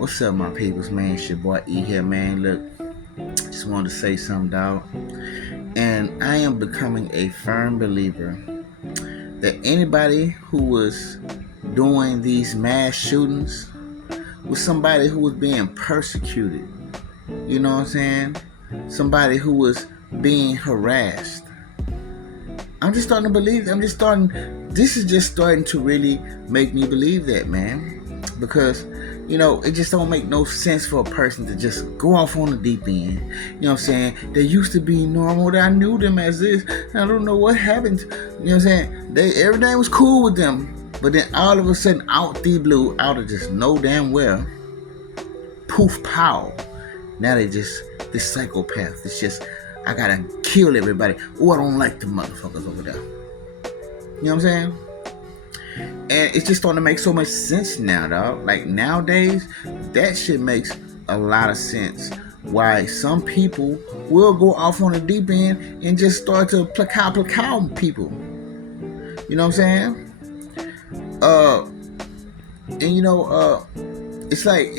What's up, my peoples, man? It's your boy E here, man. Look, just wanted to say something, dog. And I am becoming a firm believer that anybody who was doing these mass shootings was somebody who was being persecuted. You know what I'm saying? Somebody who was being harassed. I'm just starting to believe. This is just starting to really make me believe that, man. Because it just don't make no sense for a person to just go off on the deep end. You know what I'm saying? They used to be normal. I knew them as this. I don't know what happened. You know what I'm saying? Everything was cool with them. But then all of a sudden, out the blue, out of just no damn where, poof, pow. Now they just, this psychopath. It's just, I gotta kill everybody. Oh, I don't like the motherfuckers over there. You know what I'm saying? And it's just starting to make so much sense now, dog. Like nowadays, that shit makes a lot of sense. Why some people will go off on the deep end and just start to placow people. You know what I'm saying? It's like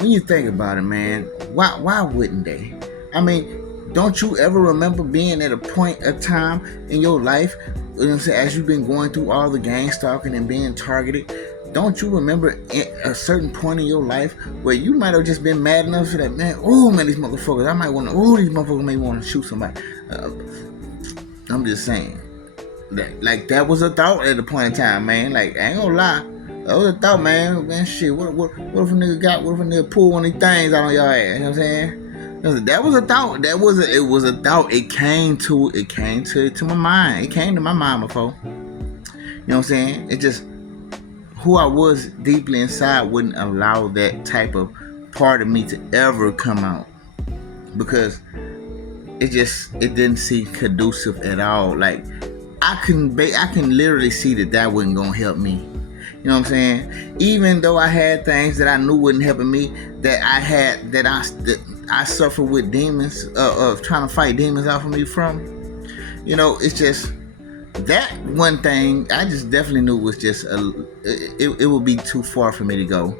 when you think about it, man, why wouldn't they? I mean, don't you ever remember being at a point of time in your life, as you've been going through all the gang stalking and being targeted? Don't you remember at a certain point in your life where you might have just been mad enough for that, man? Oh man, these motherfuckers! These motherfuckers may want to shoot somebody. I'm just saying, that was a thought at a point in time, man. Like, I ain't gonna lie. That was a thought, man. Man, shit. What if a nigga pull one of these things out on your ass? You know what I'm saying? That was a thought. It was a thought. It came to my mind. It came to my mind before. You know what I'm saying? It just, who I was deeply inside wouldn't allow that type of part of me to ever come out, because it didn't seem conducive at all. Like, I can literally see that wasn't gonna help me. You know what I'm saying? Even though I had things that I knew wasn't helping me, that I suffer with demons, of trying to fight demons off of me from. It's just that one thing I just definitely knew was just it would be too far for me to go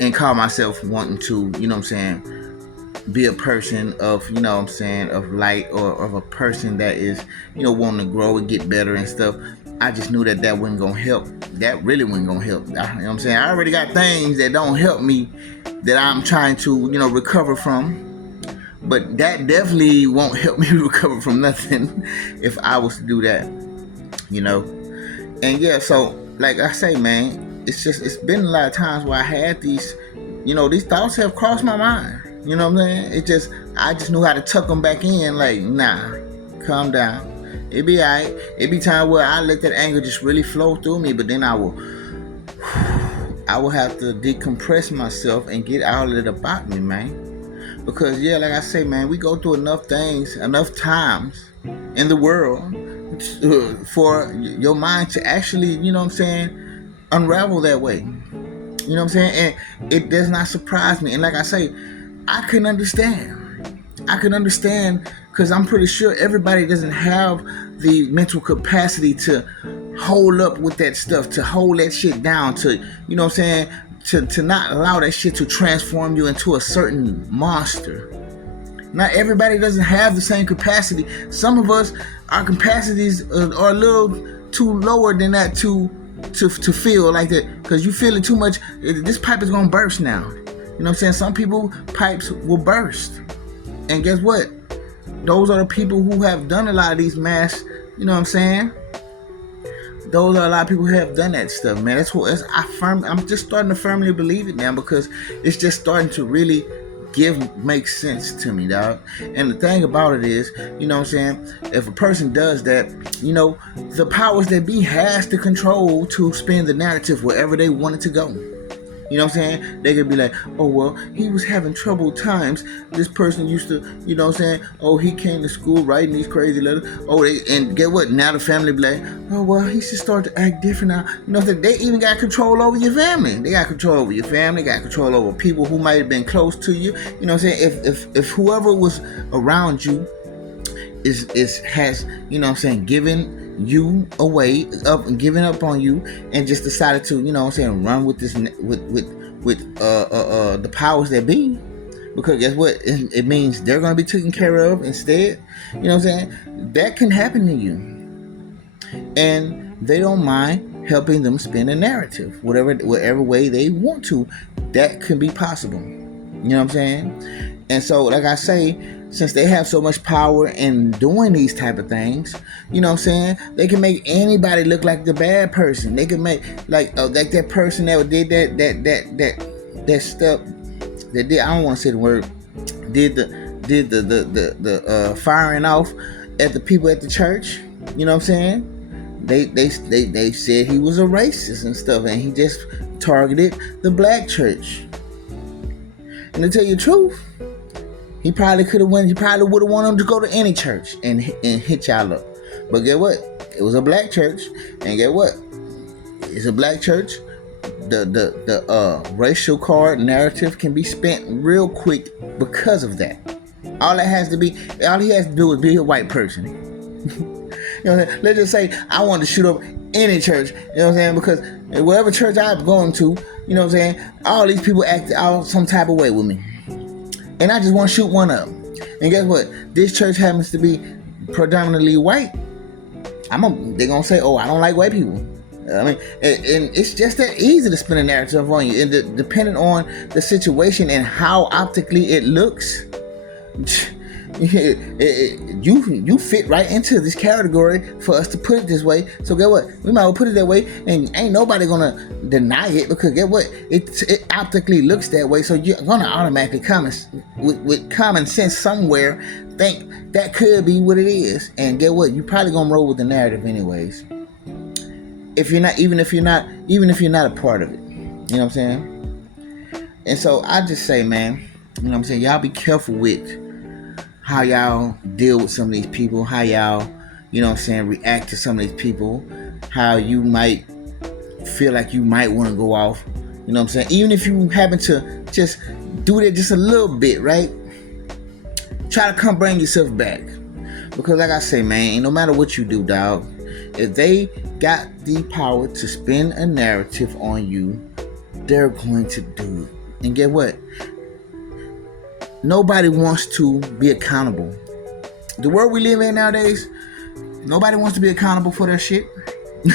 and call myself wanting to, you know what I'm saying, be a person of, you know what I'm saying, of light, or of a person that is, wanting to grow and get better and stuff. I just knew that wasn't gonna help. That really wasn't gonna help. You know what I'm saying? I already got things that don't help me that I'm trying to, recover from. But that definitely won't help me recover from nothing if I was to do that. And yeah, so like I say, man, it's been a lot of times where I had these thoughts have crossed my mind. You know what I'm saying? I just knew how to tuck them back in. Like, nah, calm down. It be alright. It be time where I let that anger just really flow through me, but then I will have to decompress myself and get all of it about me, man. Because yeah, like I say, man, we go through enough things, enough times in the world for your mind to actually, unravel that way. You know what I'm saying? And it does not surprise me. And like I say, I can understand because I'm pretty sure everybody doesn't have the mental capacity to hold up with that stuff, to hold that shit down, to, you know what I'm saying, to not allow that shit to transform you into a certain monster. Not everybody doesn't have the same capacity. Some of us, our capacities are a little too lower than that to feel like that, because you feel it too much. This pipe is gonna burst now. You know what I'm saying? Some people, pipes will burst. And guess what? Those are the people who have done a lot of these mass, you know what I'm saying? Those are a lot of people who have done that stuff, man. I'm just starting to firmly believe it now, because it's just starting to really make sense to me, dog. And the thing about it is, you know what I'm saying, if a person does that, the powers that be has the control to spin the narrative wherever they want it to go. You know what I'm saying? They could be like, oh, well, he was having troubled times. This person used to, you know what I'm saying? Oh, he came to school writing these crazy letters. Oh, and get what? Now the family be like, oh, well, he should start to act different now. You know what I'm saying? They even got control over your family. They got control over your family. They got control over people who might have been close to you. You know what I'm saying? If whoever was around you has, you know what I'm saying, given you away, up and giving up on you, and just decided to, run with this with the powers that be. Because guess what? It means they're going to be taken care of instead. You know what I'm saying? That can happen to you. And they don't mind helping them spin a narrative, whatever way they want to. That can be possible. You know what I'm saying? And so, like I say, since they have so much power in doing these type of things, you know what I'm saying? They can make anybody look like the bad person. They can make like that person that did that stuff. That did, I don't want to say the word, did the firing off at the people at the church. You know what I'm saying? They said he was a racist and stuff, and he just targeted the black church. And to tell you the truth, he probably could have went. He probably would have wanted him to go to any church and hit y'all up. But get what? It was a black church, and get what? It's a black church. The racial card narrative can be spent real quick because of that. All he has to do is be a white person. You know what I'm saying? Let's just say I wanted to shoot up any church. You know what I'm saying? Because whatever church I'm going to, you know what I'm saying, all these people act out some type of way with me, and I just want to shoot one up. And guess what? This church happens to be predominantly white. They're gonna say, "Oh, I don't like white people." I mean, and it's just that easy to spin a narrative on you, and depending on the situation and how optically it looks, you fit right into this category for us to put it this way. So get what? We might well put it that way, and ain't nobody gonna deny it, because get what? It optically looks that way, so you're gonna automatically with common sense somewhere think that could be what it is, and get what? You probably gonna roll with the narrative anyways. Even if you're not a part of it. You know what I'm saying? And so I just say, man, you know what I'm saying, y'all be careful with how y'all deal with some of these people, how y'all, you know what I'm saying, react to some of these people, how you might feel like you might want to go off. You know what I'm saying? Even if you happen to just do that just a little bit, right? Try to come bring yourself back. Because like I say, man, no matter what you do, dog, if they got the power to spin a narrative on you, they're going to do it. And get what? Nobody wants to be accountable. The world we live in nowadays, nobody wants to be accountable for their shit.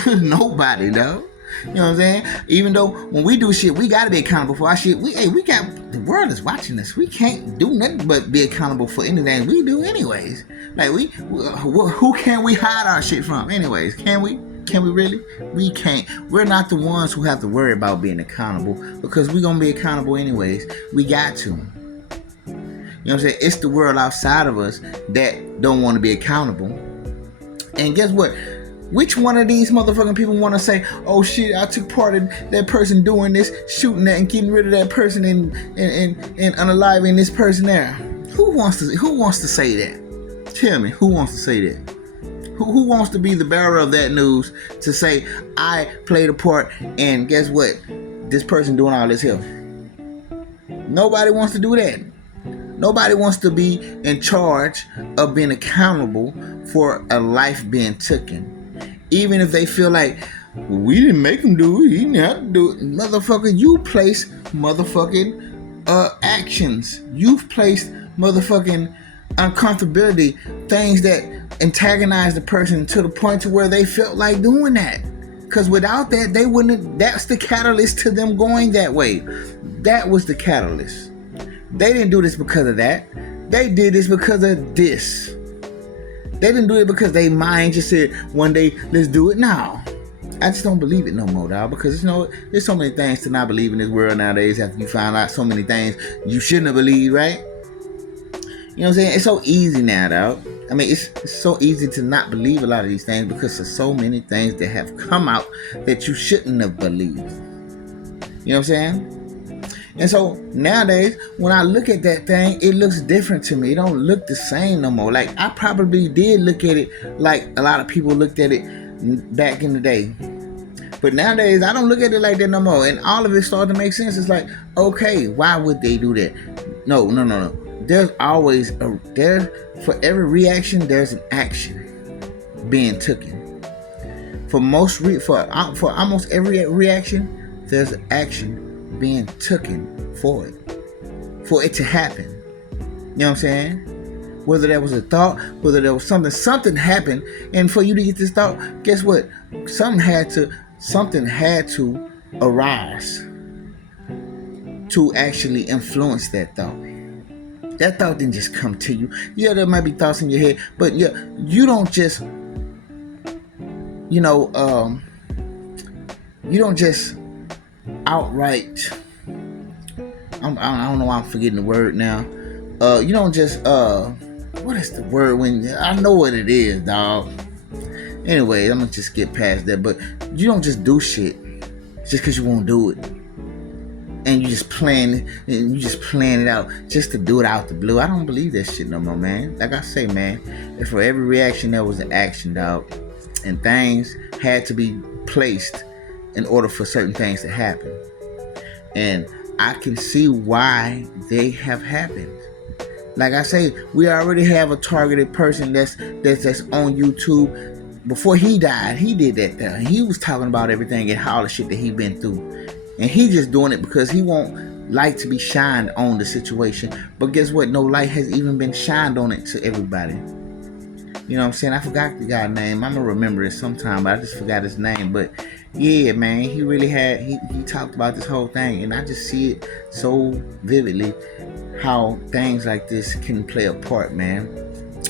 Nobody, though. You know what I'm saying? Even though when we do shit, we gotta be accountable for our shit. The world is watching us. We can't do nothing but be accountable for anything we do, anyways. Like who can we hide our shit from, anyways? Can we? Can we really? We can't. We're not the ones who have to worry about being accountable, because we're gonna be accountable anyways. We got to. You know what I'm saying? It's the world outside of us that don't want to be accountable. And guess what? Which one of these motherfucking people want to say, "Oh shit, I took part in that person doing this, shooting that, and getting rid of that person, and unaliving this person there"? Who wants to say that? Tell me, who wants to say that? Who wants to be the bearer of that news to say, "I played a part, and guess what? This person doing all this here"? Nobody wants to do that. Nobody wants to be in charge of being accountable for a life being taken. Even if they feel like, we didn't make him do it, he didn't have to do it. Motherfucker, you place motherfucking actions. You've placed motherfucking uncomfortability, things that antagonize the person to the point to where they felt like doing that. Because without that, they wouldn't. That's the catalyst to them going that way. That was the catalyst. They didn't do this because of that. They did this because of this. They didn't do it because they mind just said one day, let's do it now. I just don't believe it no more, dog. Because, there's so many things to not believe in this world nowadays after you find out so many things you shouldn't have believed, right? You know what I'm saying? It's so easy now, dog. I mean, it's so easy to not believe a lot of these things because there's so many things that have come out that you shouldn't have believed. You know what I'm saying? And so nowadays, when I look at that thing, it looks different to me. It don't look the same no more. Like, I probably did look at it like a lot of people looked at it back in the day. But nowadays, I don't look at it like that no more. And all of it started to make sense. It's like, okay, why would they do that? No. There's always for every reaction, there's an action being taken. For almost every reaction, there's action being taken for it to happen. You know what I'm saying? Whether that was a thought, whether there was something happened, and for you to get this thought, guess what? Something had to arise to actually influence that thought. That thought didn't just come to you. Yeah, there might be thoughts in your head, but yeah, you don't just, you don't just outright. I don't know why I'm forgetting the word now. You don't just what is the word when I know what it is, dog. Anyway, I'm gonna just get past that. But you don't just do shit just because you won't do it, and you just plan it out just to do it out the blue. I don't believe that shit no more, man. Like I say, man, if for every reaction there was an action, dog, and things had to be placed in order for certain things to happen, and I can see why they have happened. Like I say, we already have a targeted person that's on YouTube. Before he died, he did that there. He was talking about everything and all the shit that he been through. And he just doing it because he won't like to be shined on the situation. But guess what? No light has even been shined on it to everybody. You know what I'm saying? I forgot the guy's name. I'm going to remember it sometime, but I just forgot his name. But yeah, man, he really he talked about this whole thing. And I just see it so vividly how things like this can play a part, man.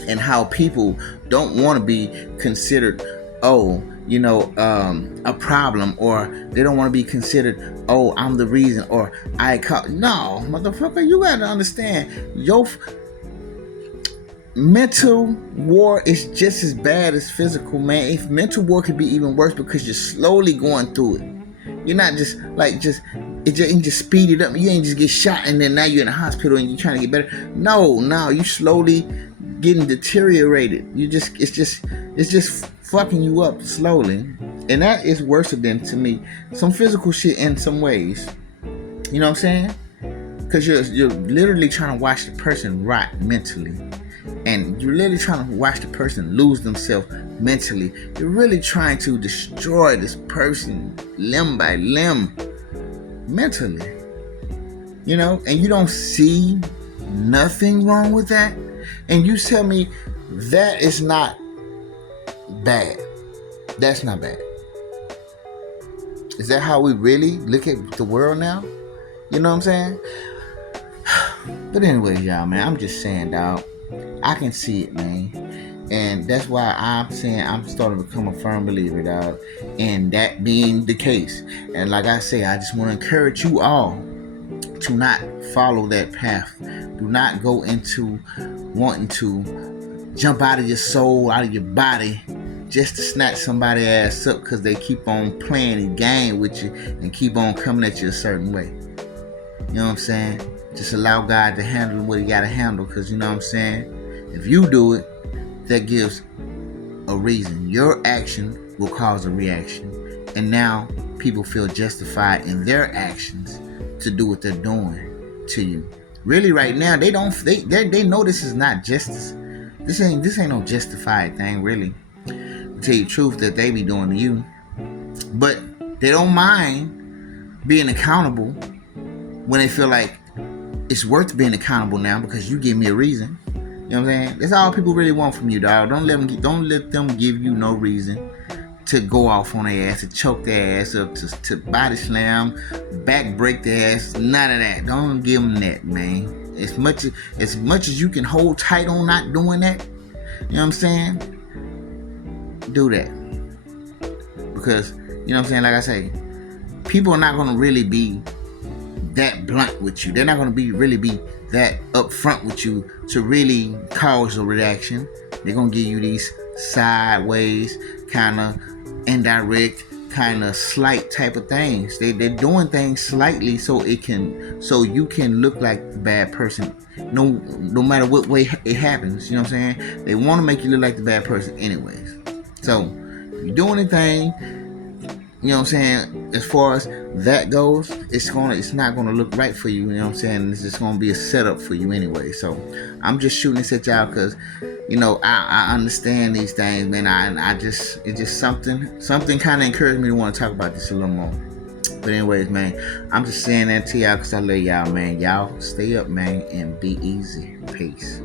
And how people don't want to be considered, a problem, or they don't want to be considered, I'm the reason, or no, motherfucker, you got to understand, your mental war is just as bad as physical, man. If mental war could be even worse because you're slowly going through it. You're not just speed it up. You ain't just get shot and then now you're in the hospital and you're trying to get better. No, you slowly getting deteriorated. It's just fucking you up slowly, and that is worse than, to me, some physical shit in some ways. You know what I'm saying? Because you're literally trying to watch the person rot mentally. And you're literally trying to watch the person lose themselves mentally. You're really trying to destroy this person limb by limb mentally. And you don't see nothing wrong with that. And you tell me that is not bad. That's not bad. Is that how we really look at the world now? You know what I'm saying? But anyways, y'all, man, I'm just saying, dog, I can see it, man. And that's why I'm saying I'm starting to become a firm believer, dog, in that being the case. And like I say, I just want to encourage you all to not follow that path. Do not go into wanting to jump out of your soul, out of your body, just to snatch somebody's ass up because they keep on playing a game with you and keep on coming at you a certain way. You know what I'm saying? Just allow God to handle what he got to handle, because you know what I'm saying? If you do it, that gives a reason. Your action will cause a reaction. And now people feel justified in their actions to do what they're doing to you. Really, right now, they know this is not justice. This ain't no justified thing, really. To tell you the truth, that they be doing to you. But they don't mind being accountable when they feel like it's worth being accountable now because you give me a reason. You know what I'm saying? That's all people really want from you, dog. Don't let them give you no reason to go off on their ass, to choke their ass up, to body slam, back break their ass. None of that. Don't give them that, man. As much as you can hold tight on not doing that, you know what I'm saying? Do that. Because, you know what I'm saying? Like I say, people are not going to really be that blunt with you. They're not going to really be that upfront with you to really cause a reaction. They're going to give you these sideways, kind of indirect, kind of slight type of things. They're doing things slightly so you can look like the bad person. No matter what way it happens, you know what I'm saying? They want to make you look like the bad person anyways. So if you do anything, you know what I'm saying, as far as that goes, it's not gonna look right for you, you know what I'm saying? It's just gonna be a setup for you anyway. So I'm just shooting this at y'all because, you know, I understand these things, man. I just, it's just something kind of encouraged me to want to talk about this a little more. But anyways, man, I'm just saying that to y'all because I love y'all, man. Y'all stay up, man, and be easy. Peace.